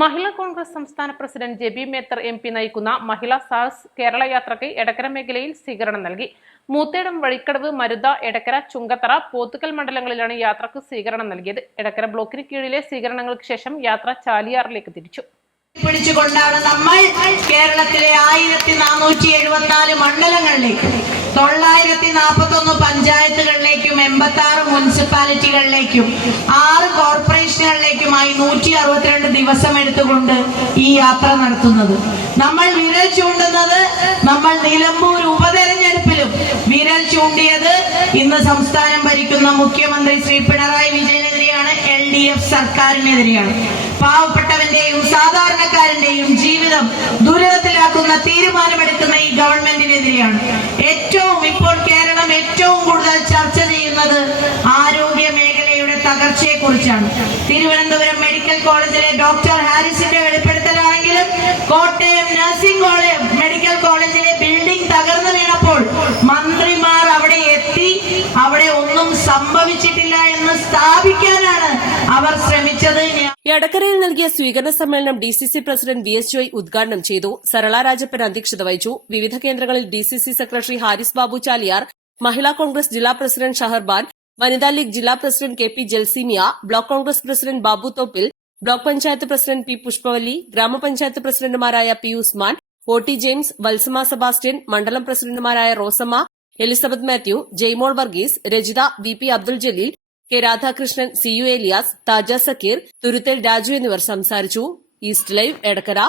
മഹിളാ കോൺഗ്രസ് സംസ്ഥാന president Jebi Mather M P നയിക്കുന്ന മഹിളാ സാഹസ് കേരള യാത്രയ്ക്ക് എടക്കര മേഖലയിൽ സ്വീകരണം നൽകി. മൂത്തേടം വഴിക്കടവ് മരുത എടക്കര ചുങ്കത്തറ പോത്തുക്കൽ മണ്ഡലങ്ങളിലാണ് യാത്രയ്ക്ക് സ്വീകരണം നൽകിയത്. എടക്കര ബ്ലോക്കിന് കീഴിലെ സ്വീകരണങ്ങൾക്ക് ശേഷം യാത്ര ചാലിയാറിലേക്ക് തിരിച്ചു. പിടിച്ചുകൊണ്ടാണ് നമ്മൾ കേരളത്തിലെ ആയിരത്തി നാനൂറ്റി എഴുപത്തി നാല് മണ്ഡലങ്ങളിലേക്കും തൊള്ളായിരത്തി നാൽപ്പത്തി ഒന്ന് പഞ്ചായത്തുകളിലേക്കും എൺപത്തി ആറ് മുനിസിപ്പാലിറ്റികളിലേക്കും ആറ് കോർപ്പറേഷനുകളിലേക്കുമായി നൂറ്റി അറുപത്തിരണ്ട് ദിവസം എടുത്തുകൊണ്ട് ഈ യാത്ര നടത്തുന്നത്. നമ്മൾ വിരൽ ചൂണ്ടുന്നത് നമ്മൾ നിലമ്പൂർ ഉപതെരഞ്ഞെടുപ്പിലും വിരൽ ചൂണ്ടിയത് ഇന്ന് സംസ്ഥാനം ഭരിക്കുന്ന മുഖ്യമന്ത്രി ശ്രീ പിണറായി വിജയനെതിരെയാണ് എൽ ഡി എഫ് സർക്കാരിനെതിരെയാണ്. പാവപ്പെട്ടവന്റെയും സാധാരണക്കാരന്റെയും ജീവിതം ദുരിതത്തിലാക്കുന്ന തീരുമാനമെടുക്കുന്ന ഈ ഗവൺമെന്റിനെതിരെയാണ്. ഏറ്റവും കുറിച്ചാണ്. തിരുവനന്തപുരം മെഡിക്കൽ കോളേജിലെ ഡോക്ടർ ഹാരിസിന്റെ വെളിപ്പെടുത്തലാണെങ്കിലും കോട്ടയം നഴ്സിംഗ് കോളേജ് മെഡിക്കൽ കോളേജിലെ ബിൽഡിംഗ് തകർന്നു വീണപ്പോൾ മന്ത്രിമാർ അവിടെ എത്തി. അവിടെ ഒന്നും സംഭവിച്ചിട്ടില്ല എന്ന് സ്ഥാപിക്കാനാണ് അവർ ശ്രമിച്ചത്. എടക്കരയിൽ നൽകിയ സ്വീകരണ സമ്മേളനം D C C president V S Joy ഉദ്ഘാടനം ചെയ്തു. സരള രാജപ്പൻ അധ്യക്ഷത വഹിച്ചു. വിവിധ കേന്ദ്രങ്ങളിൽ D C C secretary Haris Babu Chaliyar Mahila Congress ജില്ലാ പ്രസിഡന്റ് ഷഹർബാൻ വനിതാ ലീഗ് ജില്ലാ president K P Jalseemiya block Congress president Babu Thoppil block panchayat president P Pushpavalli ഗ്രാമപഞ്ചായത്ത് പ്രസിഡന്റുമാരായ P Usman O T James Valsamma Sebastian മണ്ഡലം പ്രസിഡന്റുമാരായ Rosamma Elizabeth Mathew Jaimol Varghese Rajitha V P Abdul Jaleel K Radhakrishnan C U Elias Thaja Sakkeer Thuruthel Raju എന്നിവർ സംസാരിച്ചു. East live Edakkara.